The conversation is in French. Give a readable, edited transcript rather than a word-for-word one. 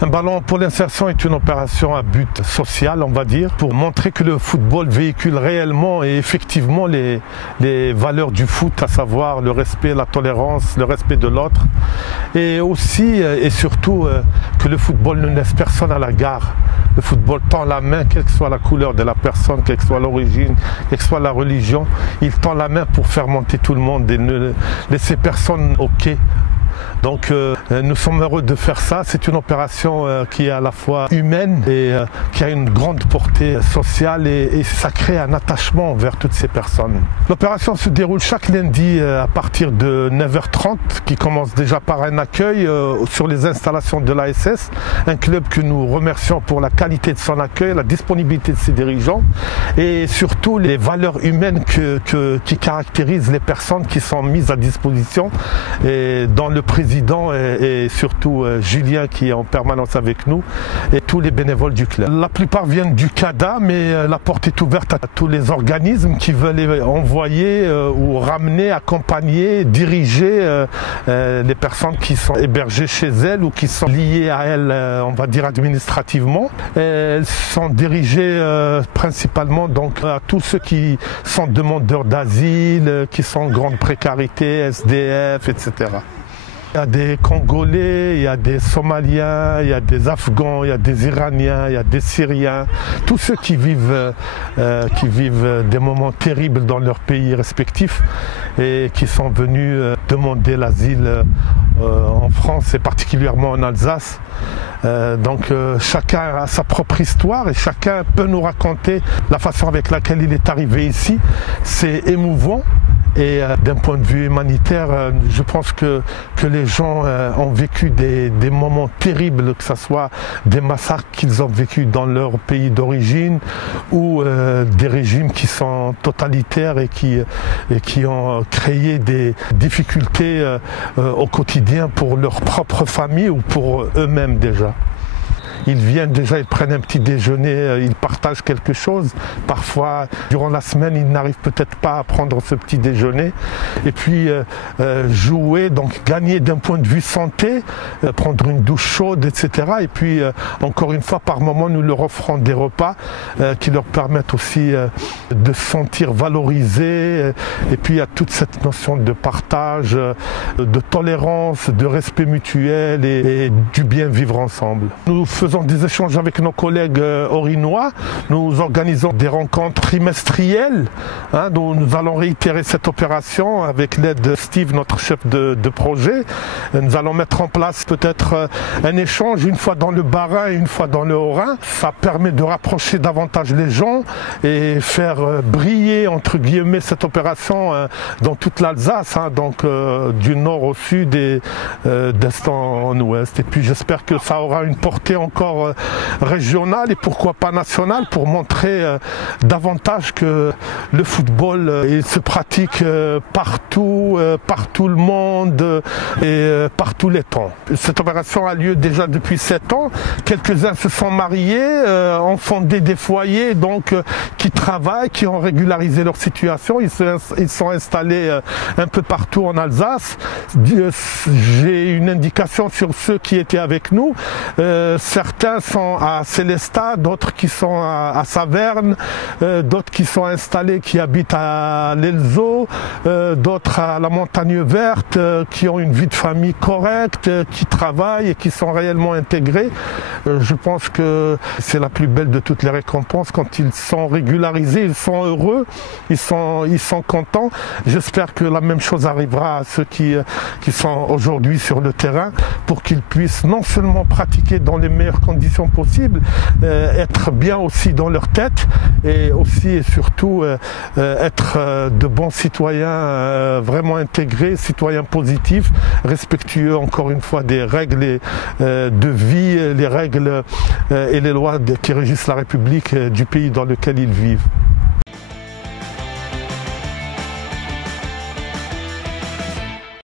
Un ballon pour l'insertion est une opération à but social, on va dire, pour montrer que le football véhicule réellement et effectivement les valeurs du foot, à savoir le respect, la tolérance, le respect de l'autre. Et aussi et surtout que le football ne laisse personne à la gare. Le football tend la main, quelle que soit la couleur de la personne, quelle que soit l'origine, quelle que soit la religion. Il tend la main pour faire monter tout le monde et ne laisser personne au quai. Donc nous sommes heureux de faire ça. C'est une opération qui est à la fois humaine et qui a une grande portée sociale et ça crée un attachement envers toutes ces personnes. L'opération se déroule chaque lundi à partir de 9h30 qui commence déjà par un accueil sur les installations de l'ASS, un club que nous remercions pour la qualité de son accueil, la disponibilité de ses dirigeants et surtout les valeurs humaines qui caractérisent les personnes qui sont mises à disposition et dans le président et surtout Julien qui est en permanence avec nous et tous les bénévoles du club. La plupart viennent du CADA, mais la porte est ouverte à tous les organismes qui veulent envoyer ou ramener, accompagner, diriger les personnes qui sont hébergées chez elles ou qui sont liées à elles, on va dire administrativement. Elles sont dirigées principalement donc à tous ceux qui sont demandeurs d'asile, qui sont en grande précarité, SDF, etc. Il y a des Congolais, il y a des Somaliens, il y a des Afghans, il y a des Iraniens, il y a des Syriens, tous ceux qui vivent des moments terribles dans leurs pays respectifs et qui sont venus demander l'asile en France et particulièrement en Alsace. Donc chacun a sa propre histoire et chacun peut nous raconter la façon avec laquelle il est arrivé ici. C'est émouvant. Et d'un point de vue humanitaire, je pense que les gens ont vécu des moments terribles, que ce soit des massacres qu'ils ont vécus dans leur pays d'origine ou des régimes qui sont totalitaires et qui ont créé des difficultés au quotidien pour leur propre famille ou pour eux-mêmes déjà. Ils viennent déjà, ils prennent un petit déjeuner, ils partagent quelque chose. Parfois, durant la semaine, ils n'arrivent peut-être pas à prendre ce petit déjeuner. Et puis, jouer, donc gagner d'un point de vue santé, prendre une douche chaude, etc. Et puis, encore une fois, par moment, nous leur offrons des repas qui leur permettent aussi de se sentir valorisés. Et puis, il y a toute cette notion de partage, de tolérance, de respect mutuel et du bien vivre ensemble. Nous faisons des échanges avec nos collègues orinois. Nous organisons des rencontres trimestrielles. Dont nous allons réitérer cette opération avec l'aide de Steve, notre chef de projet. Nous allons mettre en place peut-être un échange une fois dans le Bas-Rhin et une fois dans le Haut-Rhin. Ça permet de rapprocher davantage les gens et faire briller entre guillemets cette opération dans toute l'Alsace, donc du nord au sud et d'est en ouest. Et puis j'espère que ça aura une portée encore régionale et pourquoi pas nationale pour montrer davantage que le football il se pratique partout, par tout le monde et par tous les temps. Cette opération a lieu déjà depuis 7 ans. Quelques-uns se sont mariés, ont fondé des foyers donc qui travaillent, qui ont régularisé leur situation. Ils sont installés un peu partout en Alsace. J'ai une indication sur ceux qui étaient avec nous. Certains sont à Célestat, d'autres qui sont à Saverne, d'autres qui sont installés, qui habitent à l'Elzo, d'autres à la Montagne Verte, qui ont une vie de famille correcte, qui travaillent et qui sont réellement intégrés. Je pense que c'est la plus belle de toutes les récompenses. Quand ils sont régularisés, ils sont heureux, ils sont contents. J'espère que la même chose arrivera à ceux qui sont aujourd'hui sur le terrain pour qu'ils puissent non seulement pratiquer dans les meilleures conditions possibles, être bien aussi dans leur tête et aussi et surtout être de bons citoyens vraiment intégrés, citoyens positifs, respectueux encore une fois des règles de vie, les règles et les lois qui régissent la République du pays dans lequel ils vivent.